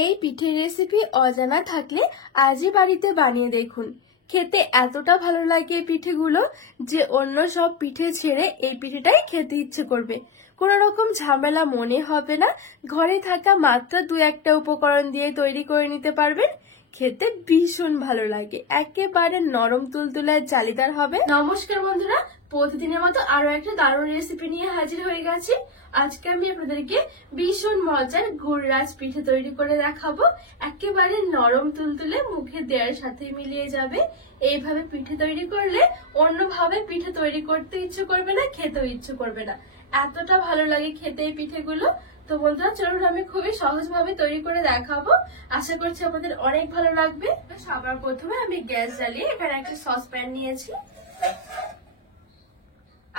এই পিঠের রেসিপি অজানা থাকলে আজই বাড়িতে বানিয়ে দেখুন। খেতে এতটা ভালো লাগে এই পিঠেগুলো যে অন্য সব পিঠে ছেড়ে এই পিঠেটাই খেতে ইচ্ছে করবে। কোনো রকম ঝামেলা মনে হবে না, ঘরে থাকা মাত্র দু একটা উপকরণ দিয়ে তৈরি করে নিতে পারবেন। খেতে ভীষণ ভালো লাগে, একেবারে নরম তুলতুলে জালিদার হবে। নমস্কার বন্ধুরা, প্রতিদিনের মতো আরো একটা দারুণ রেসিপি নিয়ে হাজির হয়ে গেছি। আজকে আমি আপনাদেরকে ভীষণ মজার গুড়রাজ পিঠে তৈরি করে দেখাবো। একেবারে নরম তুলতুলে, মুখে দেওয়ার সাথে মিলিয়ে যাবে। এইভাবে পিঠে তৈরি করলে অন্যভাবে পিঠে তৈরি করতে ইচ্ছে করবে না, খেতেও ইচ্ছে করবে না, এতটা ভালো লাগে খেতে এই পিঠেগুলো। তো বন্ধুরা চলুন আমি খুবই সহজভাবে তৈরি করে দেখাবো, আশা করছি আপনাদের অনেক ভালো লাগবে। সবার প্রথমে আমি গ্যাস জ্বালিয়ে এখানে একটা সসপ্যান নিয়েছি,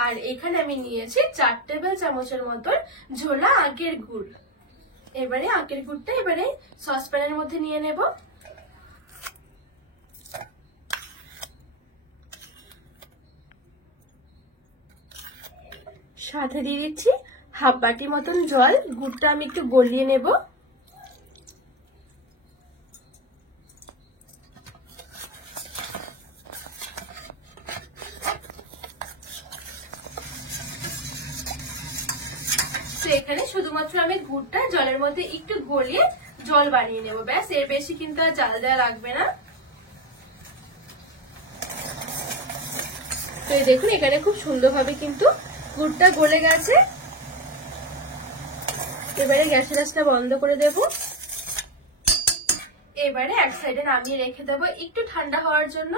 আর এখানে আমি নিয়েছি 4 টেবিল চামচের মতন ঝোলা আখের গুড়। এবারে আখের গুড়টা এবারে সসপ্যানের মধ্যে নিয়ে নেব। সাথে দিয়ে দিচ্ছি হাফ বাটি মতন জল। গুড়টা আমি একটু গলিয়ে নেব। তো এখানে শুধুমাত্র আমি গুড়টা জলের মধ্যে একটু গলিয়ে জল বানিয়ে নেব, ব্যাস, এর বেশি কিন্তু আর জাল দেওয়া লাগবে না। তো এই দেখুন এখানে খুব সুন্দরভাবে কিন্তু গুড়টা গলে গেছে। এবারে গ্যাসের আঁচটা বন্ধ করে দেব। এবারে এক সাইডে নামিয়ে রেখে দেবো একটু ঠান্ডা হওয়ার জন্য।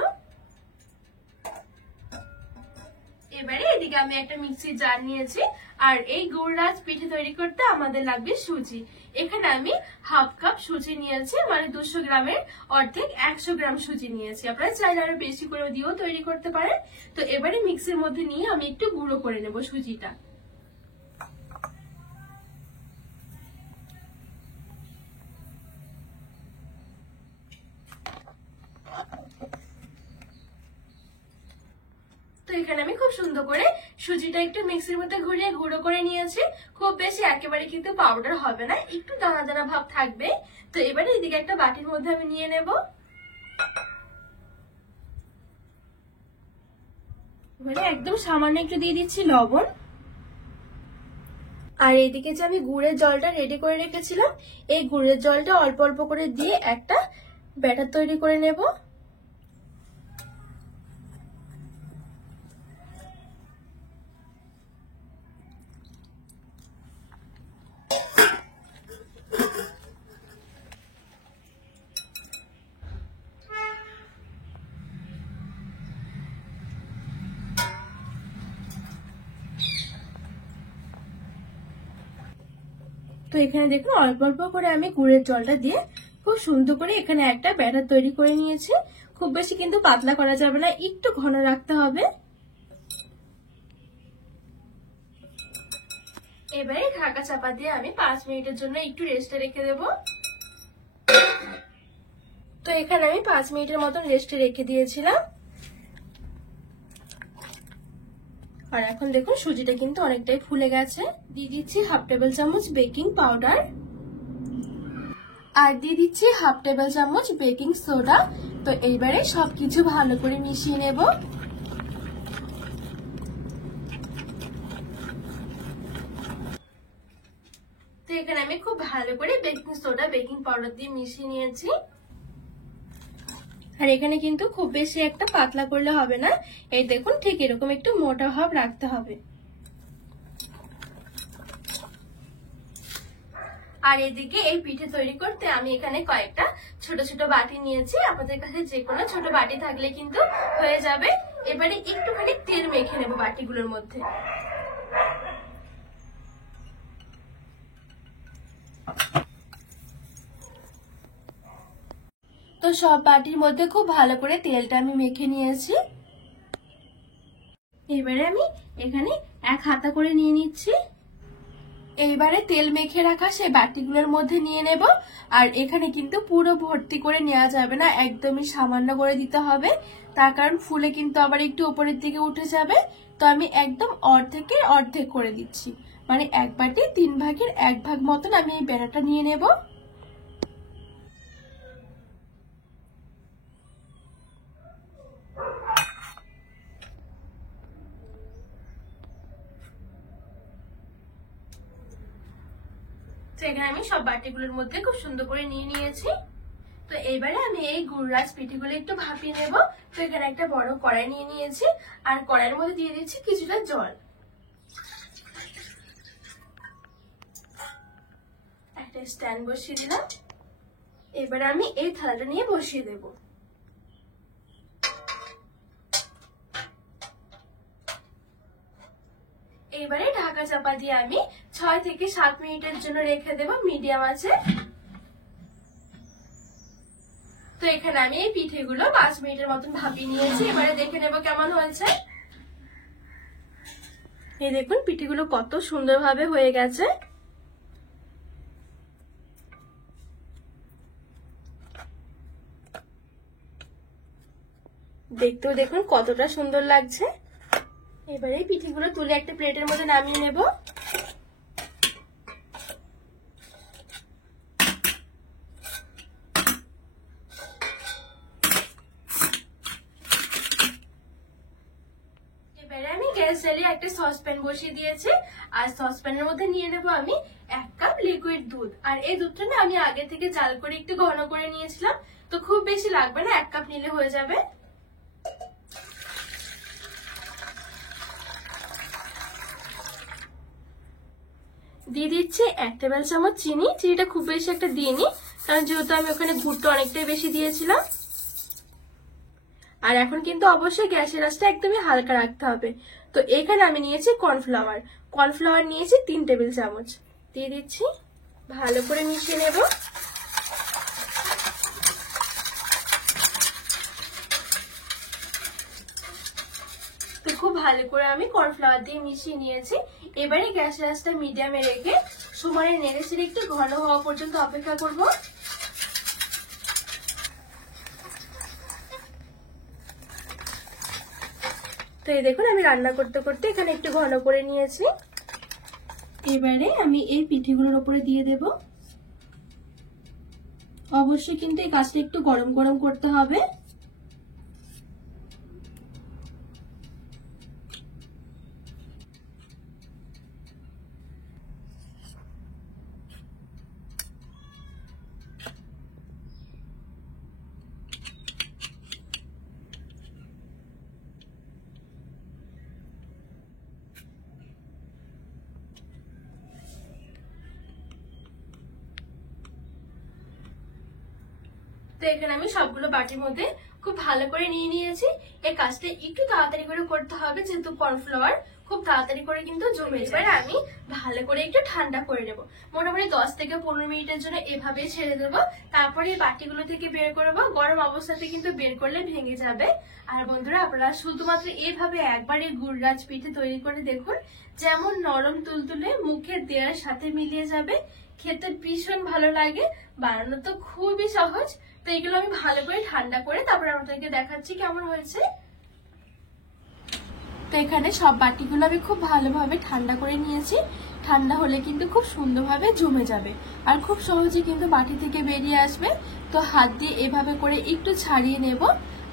এবারে এদিকে আমি একটা মিক্সির জার নিয়েছি, আর এই গুড়রাজ পিঠে তৈরি করতে আমাদের লাগবে সুজি। এখানে আমি হাফ কাপ সুজি নিয়েছি, মানে 200 গ্রামের অর্ধেক 100 গ্রাম সুজি নিয়েছি। আপনারা চাইলে আরো বেশি করে দিয়েও তৈরি করতে পারেন। তো এবারে মিক্সির মধ্যে নিয়ে আমি একটু গুঁড়ো করে নেব সুজিটা। তো এখানে আমি খুব সুন্দর করে সুজিটা একটু মিক্সির মধ্যে ঘুরিয়ে গুঁড়ো করে নিয়েছি। খুব বেশি একেবারে কিন্তু পাউডার হবে না, একটু দানা দানা ভাব থাকবে। তো এবারে এদিকে একটা বাটির মধ্যে আমি নিয়ে নেব। এবারে একদম সামান্য একটু দিয়ে দিচ্ছি লবণ। আর এদিকে যে আমি গুড়ের জলটা রেডি করে রেখেছিলাম, এই গুড়ের জলটা অল্প অল্প করে দিয়ে একটা ব্যাটার তৈরি করে নেব। তো এখানে দেখুন অল্প অল্প করে আমি গুড়ের জলটা দিয়ে খুব সুন্দর করে এখানে একটা ব্যাটার তৈরি করে নিয়েছি। খুব বেশি কিন্তু পাতলা করা যাবে না, একটু ঘন রাখতে হবে। এবারে ঢাকা চাপা দিয়ে আমি 5 মিনিটের জন্য একটু রেস্টে রেখে দেব। তো এখানে আমি 5 মিনিটের মতন রেস্টে রেখে দিয়েছিলাম। আর এখন দেখুন সুজিটা কিন্তু অনেকটাই ফুলে গেছে। দিয়ে দিচ্ছি হাফ টেবিল চামচ বেকিং পাউডার, আর দিয়ে দিচ্ছি হাফ টেবিল চামচ বেকিং সোডা। তো এইবারে সবকিছু ভালো করে মিশিয়ে নেব। তো এখানে আমি খুব ভালো করে বেকিং সোডা বেকিং পাউডার দিয়ে মিশিয়ে নিয়েছি। আর এখানে কিন্তু খুব বেশি একটা পাতলা করলে হবে না, এই দেখুন ঠিক এরকম একটু মোটা ভাব রাখতে হবে। আর এদিকে এই পিঠে তৈরি করতে আমি এখানে কয়েকটা ছোট ছোট বাটি নিয়েছি। আপনাদের কাছে যে কোনো ছোট বাটি থাকলে কিন্তু হয়ে যাবে। এবারে একটুখানি তেল মেখে নেব বাটিগুলোর মধ্যে। তো সব বাটির মধ্যে খুব ভালো করে তেলটা আমি মেখে নিয়েছি। এবারে আমি এখানে এক হাতা করে নিয়ে নিচ্ছি। এইবারে তেল মেখে রাখা সেই বাটিগুলোর মধ্যে নিয়ে নেব। আর এখানে কিন্তু পুরো ভর্তি করে নেওয়া যাবে না, একদমই সামান্য করে দিতে হবে, তার কারণ ফুলে কিন্তু আবার একটু উপরের দিকে উঠে যাবে। তো আমি একদম অর্ধেকের অর্ধেক করে দিচ্ছি, মানে এক বাটি 3 ভাগের 1 ভাগ মতন আমি এই ব্যাটারটা নিয়ে নেব। এখানে আমি সব বাটিগুলোর মধ্যে খুব সুন্দর করে নিয়ে নিয়েছি। তো এইবারে আমি এই গুড়রাজ পিঠেগুলো একটু ভাপিয়ে নেব। তো এখানে একটা বড় কড়াই নিয়ে নিয়েছি, আর কড়াইয়ের মধ্যে দিয়ে দিচ্ছি কিছুটা জল। একটা স্ট্যান্ড বসিয়ে দিলাম। এবারে আমি এই থালাটা নিয়ে বসিয়ে দেব। এবারে ঢাকা চাপা দিয়ে আমি 6 থেকে 7 মিনিটের জন্য রেখে দেব মিডিয়াম আঁচে। তো এখানে আমি এই পিঠেগুলো 5 মিনিটের মতন ভাপিয়ে নিয়েছি। এবারে দেখে নেব কেমন হয়েছে। এই দেখুন পিঠেগুলো কত সুন্দরভাবে হয়ে গেছে। দেখতেও দেখুন কতটা সুন্দর লাগছে। এবারে পিঠেগুলো তুলে একটা প্লেটের মধ্যে নামিয়ে নেব। এবারে আমি গ্যাস জ্বালিয়ে একটা সসপ্যান বসিয়ে দিয়েছি, আর সসপ্যানের মধ্যে নিয়ে নেব আমি 1 কাপ লিকুইড দুধ। আর এই দুধটা না আমি আগে থেকে জাল করে একটু ঘন করে নিয়েছিলাম, তো খুব বেশি লাগবে না, 1 কাপ নিলে হয়ে যাবে। দিয়ে দিচ্ছি 1 টেবিল চামচ চিনি। চিনিটা খুব বেশি একটা দিইনি, কারণ যেহেতু আমি ওখানে গুড়টা অনেকটাই বেশি দিয়েছিলাম। আর এখন কিন্তু অবশ্যই গ্যাসের আঁচটা একদমই হালকা রাখতে হবে। তো এখানে আমি নিয়েছি কর্নফ্লাওয়ার। কর্নফ্লাওয়ার নিয়েছি 3 টেবিল চামচ। দিয়ে দিচ্ছি, ভালো করে মিশিয়ে নেব। তো খুব ভালো করে আমি কর্নফ্লাওয়ার দিয়ে মিশিয়ে নিয়েছি। এবারে গ্যাসের আঁচটা মিডিয়ামে রেখে সমানে নেড়েচেড়ে একটু ঘন হওয়া পর্যন্ত অপেক্ষা করব। তো এই দেখুন আমি রান্না করতে করতে এখানে একটু ঘন করে নিয়েছি। এবারে আমি এই পিঠেগুলোর উপরে দিয়ে দেব। অবশ্যই কিন্তু এই কাজটা একটু গরম গরম করতে হবে। তো এখানে আমি সবগুলো বাটির মধ্যে খুব ভালো করে নিয়ে নিয়েছি। এই কাজটা একটু তাড়াতাড়ি করে করতে হবে, যেহেতু কর্নফ্লাওয়ার খুব তাড়াতাড়ি করে কিন্তু জমে যায়। এবার আমি ভালো করে একটু ঠান্ডা করে নেব। মোটামুটি 10 থেকে 15 মিনিটের জন্য এভাবে ছেড়ে দেবো। তারপরে এই বাটিগুলো থেকে বের করবো। গরম অবস্থাতে কিন্তু বের করলে ভেঙে যাবে। আর বন্ধুরা, আপনারা শুধুমাত্র এইভাবে একবার এই গুড়রাজ পিঠে তৈরি করে দেখুন, যেমন নরম তুলতুলে, মুখে দেওয়ার সাথে মিলিয়ে যাবে, খেতে ভীষণ ভালো লাগে, বানানো তো খুবই সহজ। তো এগুলো আমি ভালো করে ঠান্ডা করে তারপরে আপনাদেরকে দেখাচ্ছি কেমন হয়েছে। তো এখানে সব বাটিগুলো আমি খুব ভালোভাবে ঠান্ডা করে নিয়েছি। ঠান্ডা হলে কিন্তু খুব সুন্দরভাবে জমে যাবে, আর খুব সহজে কিন্তু বাটি থেকে বেরিয়ে আসবে। তো হাত দিয়ে এভাবে করে একটু ছাড়িয়ে নেব।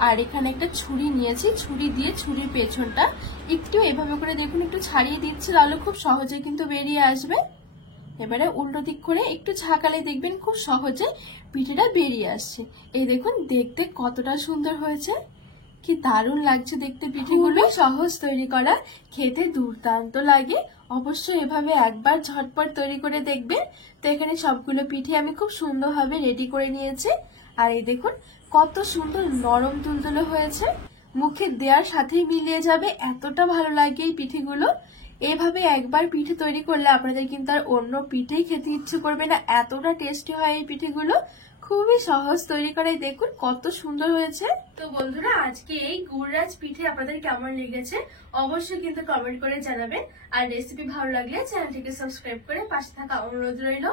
আর এখানে একটা ছুরি নিয়েছি, ছুরি দিয়ে ছুরির পেছনটা একটু এভাবে করে দেখুন একটু ছাড়িয়ে দিচ্ছি, তাহলে খুব সহজে কিন্তু বেরিয়ে আসবে। এবারে উল্টো দিক করে একটু ঝাঁকালে দেখবেন খুব সহজে পিঠেটা বেরিয়ে আসছে। এই দেখুন দেখতে কতটা সুন্দর হয়েছে, কি দারুণ লাগছে দেখতে পিঠেগুলো। সহজ তৈরি করা, খেতে দুর্দান্ত লাগে। অবশ্যই এভাবে একবার ঝটপট তৈরি করে দেখবেন। তো এখানে সবগুলো পিঠে আমি খুব সুন্দরভাবে রেডি করে নিয়েছি। আর এই দেখুন কত সুন্দর নরম তুলতুলে হয়েছে, মুখে দেওয়ার সাথেই মিলিয়ে যাবে, এতটা ভালো লাগে এই পিঠেগুলো। এইভাবে একবার পিঠে তৈরি করলে আপনাদের কিন্তু আর অন্য পিঠেই খেতে ইচ্ছে করবে না, এতটা টেস্টি হয় এই পিঠেগুলো। খুবই সহজ তৈরি করাই, দেখুন কত সুন্দর হয়েছে। তো বন্ধুরা, আজকে এই গুড়রাজ পিঠে আপনাদের কেমন লেগেছে অবশ্যই কিন্তু কমেন্ট করে জানাবেন। আর রেসিপি ভালো লাগলে চ্যানেলটিকে সাবস্ক্রাইব করে পাশে থাকা অনুরোধ রইল।